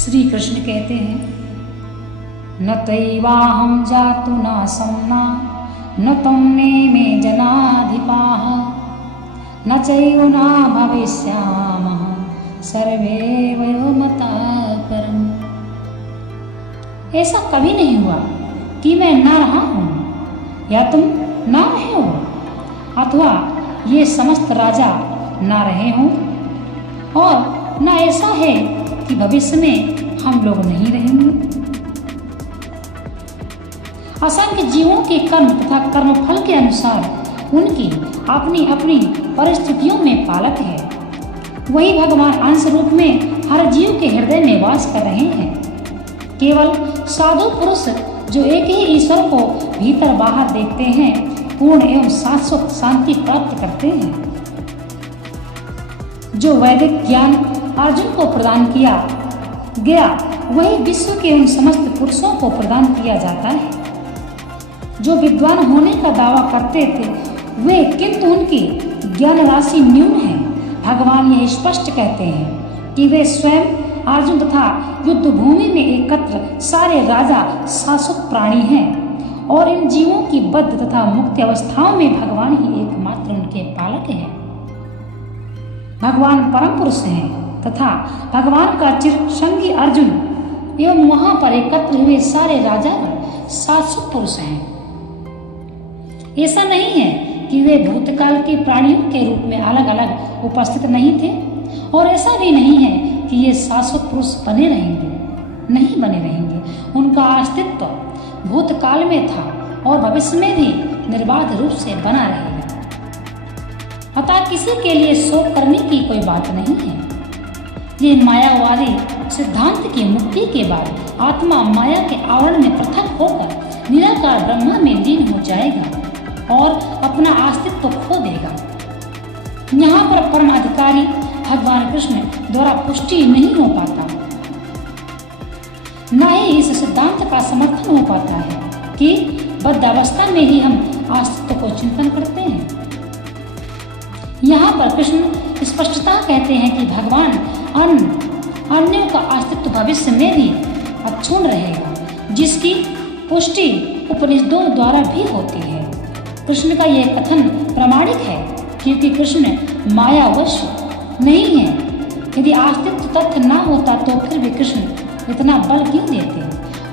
श्री कृष्ण कहते हैं, न तैवाहं जातु न सम्ना न तम्ने मे जनाधिपाः न चैव न भविष्यामः सर्वे वयोमतः परम्। ऐसा कभी नहीं हुआ कि मैं ना रहा हूँ या तुम ना रहे हो, अथवा ये समस्त राजा ना रहे हों, और न ऐसा है कि भविष्य में हम लोग नहीं रहेंगे। असंख्य जीवों के कर्म तथा कर्मफल के अनुसार उनकी अपनी अपनी परिस्थितियों में पालक है। वही भगवान अंश रूप में हर जीव के हृदय में वास कर रहे हैं। केवल साधु पुरुष जो एक ही ईश्वर को भीतर बाहर देखते हैं, पूर्ण एवं शाश्वत शांति प्राप्त करते हैं। जो वैदिक ज्ञान अर्जुन को प्रदान किया गया, वही विश्व के उन समस्त पुरुषों को प्रदान किया जाता है जो विद्वान होने का दावा करते थे वे, किंतु उनकी ज्ञान राशि न्यून है। भगवान ये स्पष्ट कहते हैं कि वे स्वयं अर्जुन तथा युद्ध भूमि में एकत्र सारे राजा शाश्वत प्राणी हैं, और इन जीवों की बद्ध तथा मुक्त अवस्थाओं में भगवान ही एकमात्र उनके पालक हैं। भगवान परम पुरुष हैं तथा भगवान का चिरसंगी अर्जुन एवं वहां पर एकत्र हुए सारे राजा शाश्वत पुरुष हैं। ऐसा नहीं है कि वे भूतकाल के प्राणियों के रूप में अलग अलग उपस्थित नहीं थे, और ऐसा भी नहीं है कि ये शाश्वत पुरुष बने रहेंगे, नहीं बने रहेंगे। उनका अस्तित्व भूतकाल में था और भविष्य में भी निर्बाध रूप से बना रहेगा। अतः किसी के लिए शोक करने की कोई बात नहीं है। ये मायावादी सिद्धांत की मुक्ति के बाद आत्मा माया के आवरण में पृथक होकर निराकार ब्रह्मा में लीन हो जाएगा और अपना अस्तित्व खो देगा। यहाँ पर परम अधिकारी भगवान कृष्ण द्वारा पुष्टि नहीं हो पाता, न ही इस सिद्धांत का समर्थन हो पाता है कि बद्ध अवस्था में ही हम अस्तित्व को चिंतन करते हैं। यहाँ पर कृष्ण स्पष्टता कहते हैं कि भगवान अन्यों का अस्तित्व भविष्य में भी अक्षुण्ण रहेगा, जिसकी पुष्टि उपनिषदों द्वारा भी होती है। कृष्ण का यह कथन प्रामाणिक है, क्योंकि कृष्ण मायावश नहीं है। यदि अस्तित्व तथ्य न होता तो फिर भी कृष्ण इतना बल क्यों देते,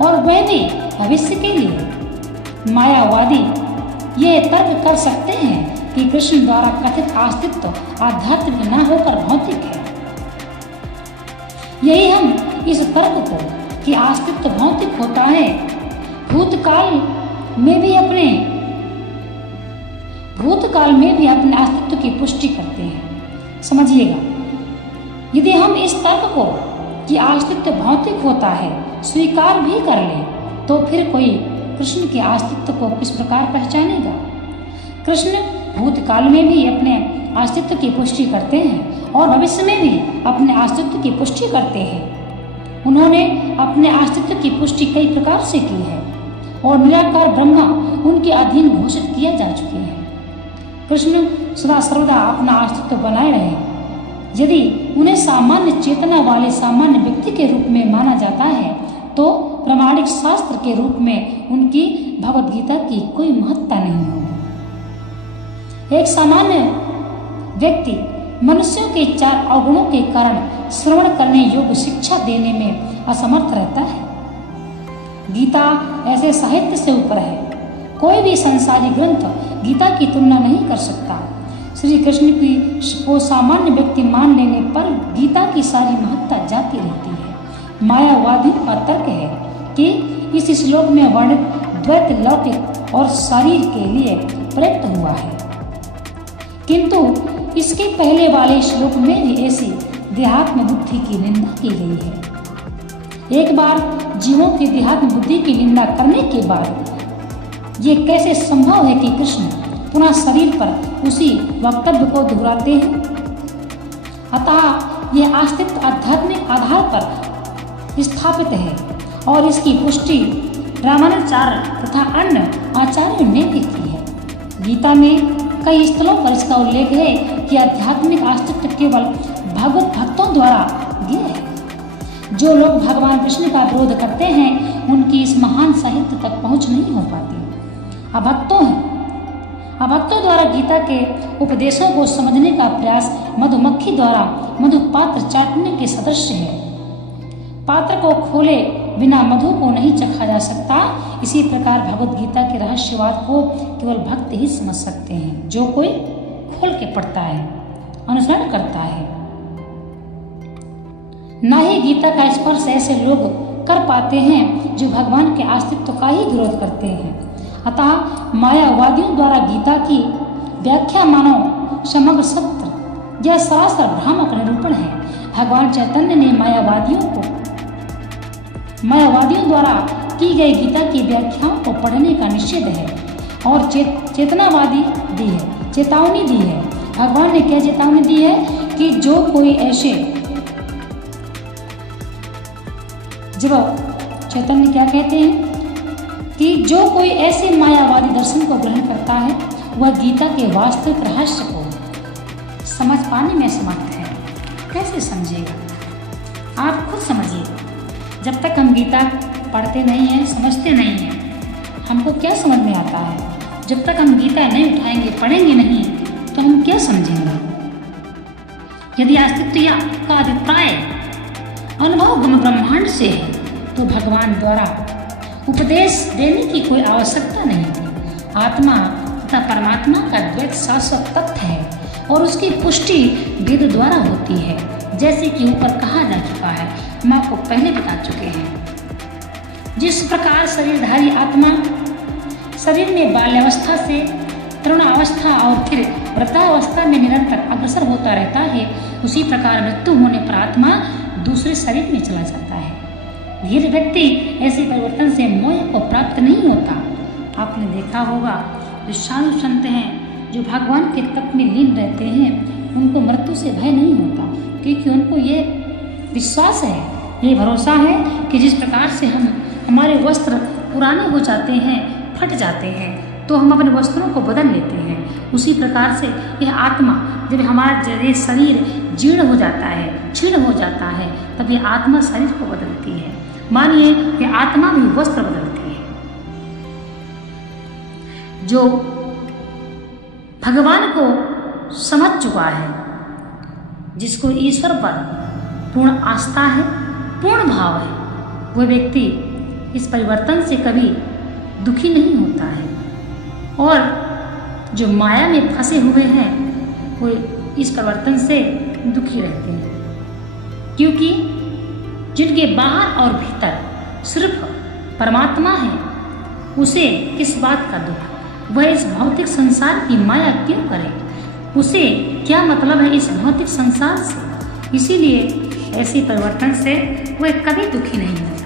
और वह भी भविष्य के लिए। मायावादी ये तर्क कर सकते हैं कि कृष्ण द्वारा कथित अस्तित्व आध्यात्मिक न होकर भौतिक है। यही हम इस तर्क को कि अस्तित्व भौतिक होता है भूतकाल में भी अपने अस्तित्व की पुष्टि करते हैं। समझिएगा, यदि हम इस तर्क को कि अस्तित्व भौतिक होता है स्वीकार भी कर ले, तो फिर कोई कृष्ण के अस्तित्व को किस प्रकार पहचानेगा। कृष्ण भूतकाल में भी अपने अस्तित्व की पुष्टि करते हैं और भविष्य में भी अपने अस्तित्व की पुष्टि करते हैं। उन्होंने अपने अस्तित्व की पुष्टि कई प्रकार से की है और निराकार ब्रह्मा उनके अधीन घोषित किया जा चुके हैं। कृष्ण सदा सर्वदा अपना अस्तित्व बनाए रहे। यदि उन्हें सामान्य चेतना वाले सामान्य व्यक्ति के रूप में माना जाता है, तो प्रामाणिक शास्त्र के रूप में उनकी भगवद गीता की कोई महत्ता नहीं होगी। एक सामान्य व्यक्ति मनुष्यों के 4 अवगुणों के कारण श्रवण करने योग्य शिक्षा देने में असमर्थ रहता है। गीता ऐसे साहित्य से ऊपर है। कोई भी संसारी ग्रंथ गीता की तुलना नहीं कर सकता। श्री कृष्ण की को सामान्य व्यक्ति मान लेने पर गीता की सारी महत्ता जाती रहती है। मायावादियों का तर्क है कि इस श्लोक में वर्णित द्वैत लौकिक और शरीर के लिए प्रयुक्त हुआ है, किंतु इसके पहले वाले श्लोक में भी ऐसी देहात्म बुद्धि की निंदा की गई है। एक बार जीवों की देहात्म बुद्धि की निंदा करने के बाद ये कैसे संभव है कि कृष्ण पुनः शरीर पर उसी वक्तव्य को दोहराते हैं। अतः यह अस्तित्व आध्यात्मिक आधार पर स्थापित है और इसकी पुष्टि रामानुजाचार्य तथा अन्य आचार्यों ने भी की है। गीता में कई स्थलों पर इसका उल्लेख है कि आध्यात्मिक अस्तित्व केवल भगवत भक्तों द्वारा ज्ञेय है। जो लोग भगवान कृष्ण का विरोध करते हैं उनकी इस महान साहित्य तक पहुंच नहीं हो पाती। अभक्तों द्वारा गीता के उपदेशों को समझने का प्रयास मधुमक्खी द्वारा मधुपात्र चाटने के सदृश है। पात्र को खोले बिना मधु को नहीं चखा जा सकता। इसी प्रकार भगवत गीता के रहस्यवाद को केवल भक्त ही समझ सकते हैं, जो कोई खोल के पढ़ता है, अनुसरण करता है। न ही गीता का स्पर्श ऐसे लोग कर पाते हैं जो भगवान के अस्तित्व का ही विरोध करते हैं। अतः मायावादियों द्वारा गीता की व्याख्या मानव समग्र सत्य यह सरासर भ्रामक निरूपण है। भगवान चैतन्य ने मायावादियों द्वारा की गई गीता की व्याख्याओं को पढ़ने का निषेध है और चेतनावादी चेतावनी दी है। भगवान ने क्या चेतावनी दी है कि जो कोई ऐसे जब चैतन्य क्या कहते हैं कि जो कोई ऐसे मायावादी दर्शन को ग्रहण करता है वह गीता के वास्तविक रहस्य को समझ पाने में समर्थ है। कैसे समझेगा? आप खुद समझिए। जब तक हम गीता पढ़ते नहीं हैं, समझते नहीं हैं, हमको क्या समझ में आता है? जब तक हम गीता नहीं उठाएंगे, पढ़ेंगे नहीं, तो हम क्या समझेंगे? यदि अस्तित्व का अभिप्राय अनुभव ब्रह्मांड से है तो भगवान द्वारा उपदेश देने की कोई आवश्यकता नहीं थी। आत्मा तथा परमात्मा का द्वैत शाश्वत तथ्य है और उसकी पुष्टि वेद द्वारा होती है, जैसे कि ऊपर कहा जा चुका है, हम आपको पहले बता चुके हैं। जिस प्रकार शरीरधारी आत्मा शरीर में बाल्यावस्था से तरुणावस्था और फिर वृद्धावस्था में निरंतर अग्रसर होता रहता है, उसी प्रकार मृत्यु होने पर आत्मा दूसरे शरीर में चला जाता है। धीर व्यक्ति ऐसे परिवर्तन से मोह को प्राप्त नहीं होता। आपने देखा होगा जो साधु संत हैं, जो भगवान के तप में लीन रहते हैं, उनको मृत्यु से भय नहीं होता, क्योंकि उनको ये विश्वास है, ये भरोसा है कि जिस प्रकार से हमारे वस्त्र पुराने हो जाते हैं, फट जाते हैं, तो हम अपने वस्त्रों को बदल लेते हैं। उसी प्रकार से यह आत्मा जब हमारा शरीर जीर्ण हो जाता है, क्षीण हो जाता है, तब यह आत्मा शरीर को बदलती है। मानिए कि आत्मा भी वस्त्र बदलती है। जो भगवान को समझ चुका है, जिसको ईश्वर पर पूर्ण आस्था है, पूर्ण भाव है, वह व्यक्ति इस परिवर्तन से कभी दुखी नहीं होता है। और जो माया में फंसे हुए हैं वो इस परिवर्तन से दुखी रहते हैं, क्योंकि जिनके बाहर और भीतर सिर्फ परमात्मा है, उसे किस बात का दुख? वह इस भौतिक संसार की माया क्यों करे? उसे क्या मतलब है इस भौतिक संसार से? इसीलिए ऐसे परिवर्तन से वह कभी दुखी नहीं होता।